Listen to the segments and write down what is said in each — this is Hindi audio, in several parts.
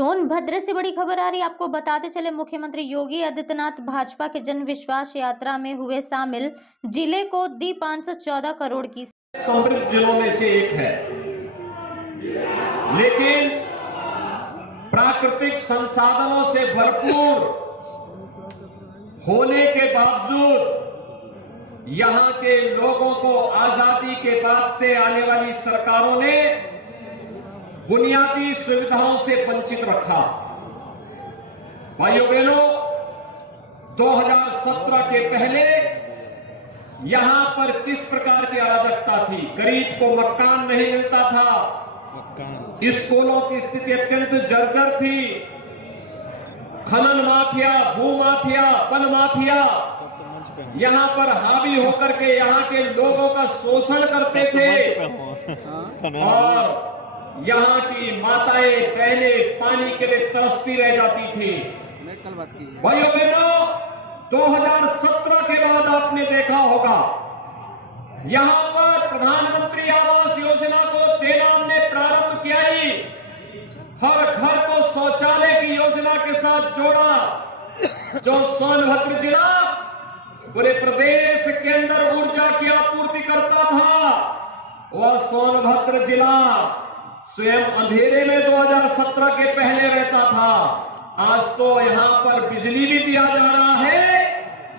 सोनभद्र से बड़ी खबर आ रही है। आपको बताते चले, मुख्यमंत्री योगी आदित्यनाथ भाजपा के जन विश्वास यात्रा में हुए शामिल। जिले को दी 514 करोड़ की। समृद्ध जिलों में से एक है, लेकिन प्राकृतिक संसाधनों से भरपूर होने के बावजूद यहां के लोगों को आजादी के बाद से आने वाली सरकारों ने बुनियादी सुविधाओं से वंचित रखा। भाइयों बहनों, 2017 के पहले यहां पर किस प्रकार की अराजकता थी। गरीब को मकान नहीं मिलता था, स्कूलों की स्थिति अत्यंत जर्जर थी, खनन माफिया, भू माफिया, वन माफिया यहां पर हावी होकर के यहां के लोगों का शोषण करते थे और यहाँ की माताएं बहनें पानी के लिए तरसती रह जाती थी। भाइयों बहनों, 2017 के बाद आपने देखा होगा यहां पर प्रधानमंत्री आवास योजना को देना हमने प्रारंभ किया ही, हर घर को शौचालय की योजना के साथ जोड़ा। जो सोनभद्र जिला पूरे प्रदेश के अंदर ऊर्जा की आपूर्ति करता था, वह सोनभद्र जिला स्वयं अंधेरे में 2017 के पहले रहता था। आज तो यहां पर बिजली भी दिया जा रहा है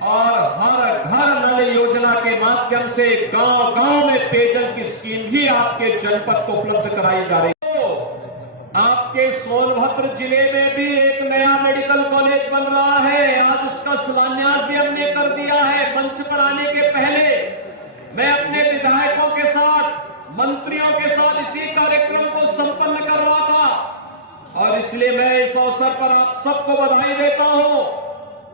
और हर घर नल योजना के माध्यम से गांव-गांव में पेयजल की स्कीम भी आपके जनपद को उपलब्ध कराई जा रही है। आपके सोनभद्र जिले में भी एक नया मेडिकल कॉलेज बन रहा है। आज उसका शिलान्यास भी हमने कर दिया है। मंच पर आने के पहले मैं अपने विधायकों के साथ, मंत्रियों के साथ इसी कार्यक्रम को संपन्न कर रहा था और इसलिए मैं इस अवसर पर आप सबको बधाई देता हूं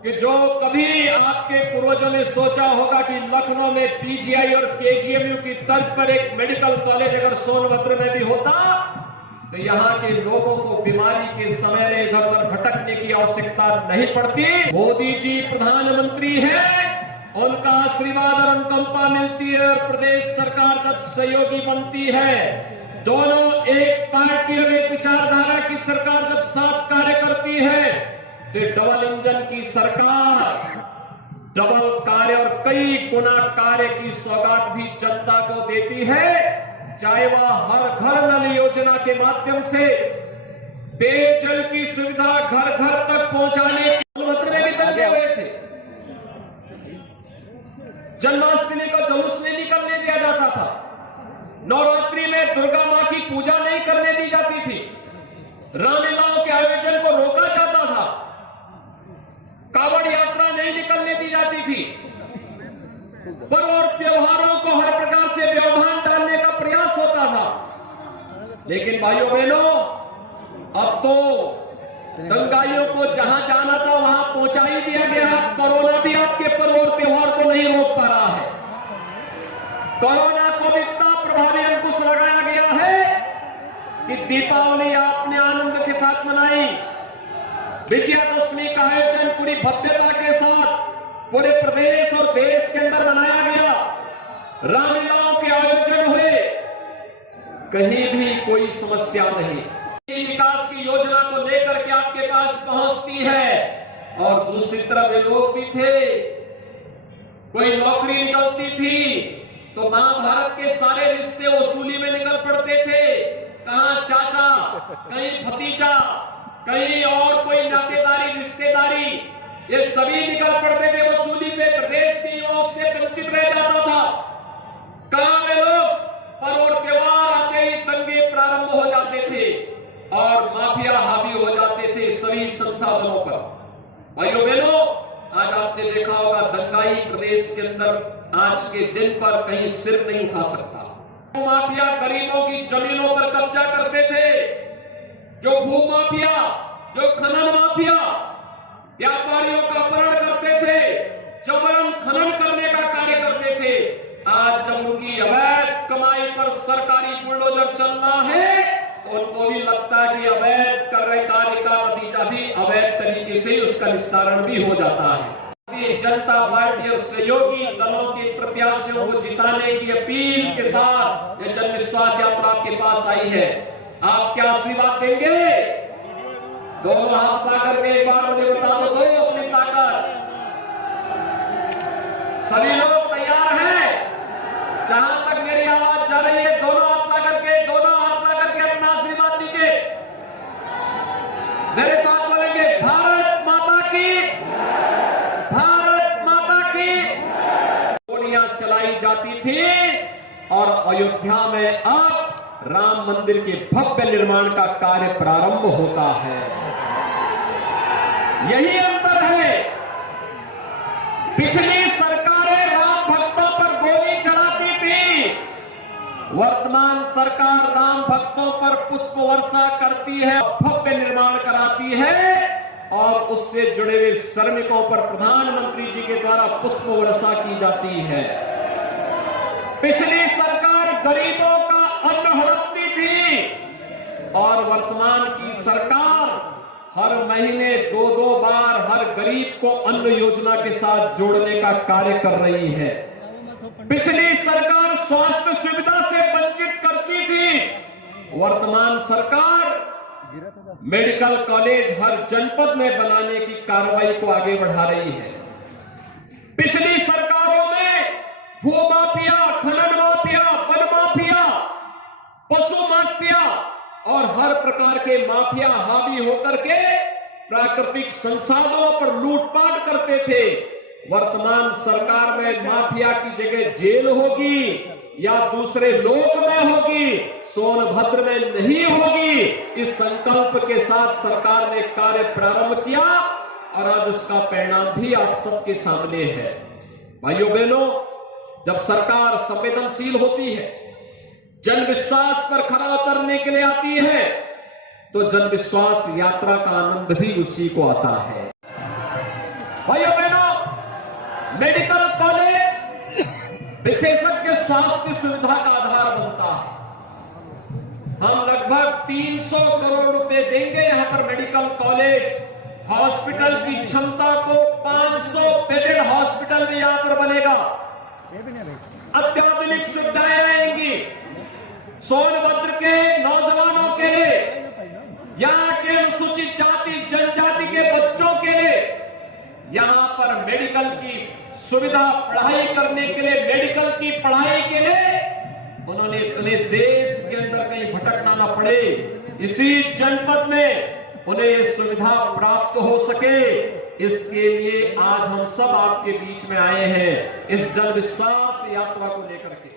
कि जो कभी आपके पूर्वजों ने सोचा होगा कि लखनऊ में पीजीआई और केजीएमयू की तर्ज पर एक मेडिकल कॉलेज अगर सोनभद्र में भी होता तो यहां के लोगों को बीमारी के समय में इधर उधर भटकने की आवश्यकता नहीं पड़ती। मोदी जी प्रधानमंत्री हैं, उनका आशीर्वाद और अनुकंपा मिलती है और प्रदेश सरकार जब सहयोगी बनती है, दोनों एक पार्टी और एक विचारधारा की सरकार जब साथ कार्य करती है तो डबल इंजन की सरकार डबल कार्य और कई गुना कार्य की सौगात भी जनता को देती है। चाहे वह हर घर नल योजना के माध्यम से पेयजल की सुविधा घर घर तक पहुंचाने में भी दंगे हुए थे। जन्माष्टमी को जुलूस नहीं निकलने दिया जाता था, नवरात्रि में दुर्गा मां की पूजा नहीं करने दी जाती थी, रामलीलाओं के आयोजन को रोका जाता था, कावड़ यात्रा नहीं निकलने दी जाती थी, पर्व और त्योहारों को हर प्रकार से व्यवधान डालने का प्रयास होता था। लेकिन भाइयों बहनों, अब तो दंगाइयों को जहां जाना था वहां पहुंचा ही दिया गया। कोरोना भी आपके पर्व और त्योहार को नहीं रोक पा रहा है। कोरोना को भी इतना प्रभावी अंकुश लगाया गया है कि दीपावली आपने आनंद के साथ मनाई, विजयादशमी का आयोजन पूरी भव्यता के साथ पूरे प्रदेश और देश के अंदर मनाया गया, रामलीलाओं के आयोजन हुए, कहीं भी कोई समस्या नहीं। विकास की योजना को लेकर के आपके पास पहुंचती है और दूसरी तरफ ये लोग भी थे, कोई नौकरी निकलती थी तो महाभारत के सारे रिश्ते वसूली में निकल पड़ते थे। कहां चाचा, कहीं भतीजा, कहीं और कोई नातेदारी रिश्तेदारी, ये सभी निकल पड़ते थे वसूली पे। प्रदेश के युवाओं से वंचित रह जाता था। कहां वे लोग, पर्व और त्योहार आते ही दंगे प्रारंभ हो जाते थे और माफिया हावी हो जाते थे सभी संसाधनों पर। भाइयों बहनों, आज आपने देखा होगा दंगाई प्रदेश के अंदर आज के दिन पर कहीं सिर नहीं उठा सकता। माफिया गरीबों की जमीनों पर कब्जा करते थे, जो भू माफिया, जो खनन माफिया व्यापारियों का अपहरण करते थे, जबरन खनन करने का कार्य करते थे। आज जब उनकी अवैध कमाई पर सरकारी बुलडोजर चल रहा है, उनको भी लगता है कि अवैध कर रहे कार्य का नतीजा भी अवैध तरीके से उसका निस्तारण भी हो जाता है। जनता पार्टी और सहयोगी दलों के प्रत्याशियों को जिताने की अपील के साथ यह जन विश्वास यात्रा आपके पास आई है। आप क्या आशीर्वाद देंगे? दोनों हाथ उठा करके एक बार मुझे बता दो अपनी ताकत। सभी लोग तैयार हैं? जहां तक मेरी आवाज जा रही है दोनों हाथ उठा करके अपना आशीर्वाद दीजिए। मेरे साथ बोलेंगे भारत माता की, भारत माता की। गोलियां चलाई जाती थी और अयोध्या में अब राम मंदिर के भव्य निर्माण का कार्य प्रारंभ होता है। यही अंतर है। पिछली सरकारें राम भक्तों पर गोली चलाती थी, वर्तमान सरकार राम भक्तों पर पुष्प वर्षा करती है, भव्य निर्माण कराती है और उससे जुड़े हुए श्रमिकों पर प्रधानमंत्री जी के द्वारा पुष्प वर्षा की जाती है। पिछली सरकार गरीबों का अन्न हड़पती थी और वर्तमान की सरकार हर महीने 2-2 बार हर गरीब को अन्न योजना के साथ जोड़ने का कार्य कर रही है। पिछली सरकार स्वास्थ्य सुविधा से वंचित करती थी, वर्तमान सरकार मेडिकल कॉलेज हर जनपद में बनाने की कार्रवाई को आगे बढ़ा रही है। पिछली सरकारों में भू माफिया, खनन माफिया, वन माफिया, पशु माफिया और हर प्रकार के माफिया हावी होकर के प्राकृतिक संसाधनों पर लूटपाट करते थे। वर्तमान सरकार में माफिया की जगह जेल होगी या दूसरे लोक में होगी, सोनभद्र में नहीं होगी। इस संकल्प के साथ सरकार ने कार्य प्रारंभ किया और आज उसका परिणाम भी आप सबके सामने है। भाइयों बहनों, जब सरकार संवेदनशील होती है, जन विश्वास पर खरा उतरने के लिए आती है, तो जन विश्वास यात्रा का आनंद भी उसी को आता है। भाइयों बहनों, मेडिकल कॉलेज विशेषज्ञ स्वास्थ्य सुविधा का आधार बनता है। हम लगभग 300 करोड़ रुपए देंगे यहां पर मेडिकल कॉलेज, हॉस्पिटल की क्षमता को 500 बेडेड हॉस्पिटल भी यहां पर बनेगा। अत्याधुनिक सुविधाएं आएंगी सोनभद्र के नौजवानों के लिए, यहाँ के अनुसूचित जाति जनजाति के बच्चों के लिए। यहाँ पर मेडिकल की सुविधा, पढ़ाई करने के लिए, मेडिकल की पढ़ाई के लिए उन्होंने इतने देश के अंदर कहीं भटकना न पड़े, इसी जनपद में उन्हें ये सुविधा प्राप्त हो सके। इसके लिए आज हम सब आपके बीच में आए हैं, इस जन विश्वास यात्रा को लेकर के।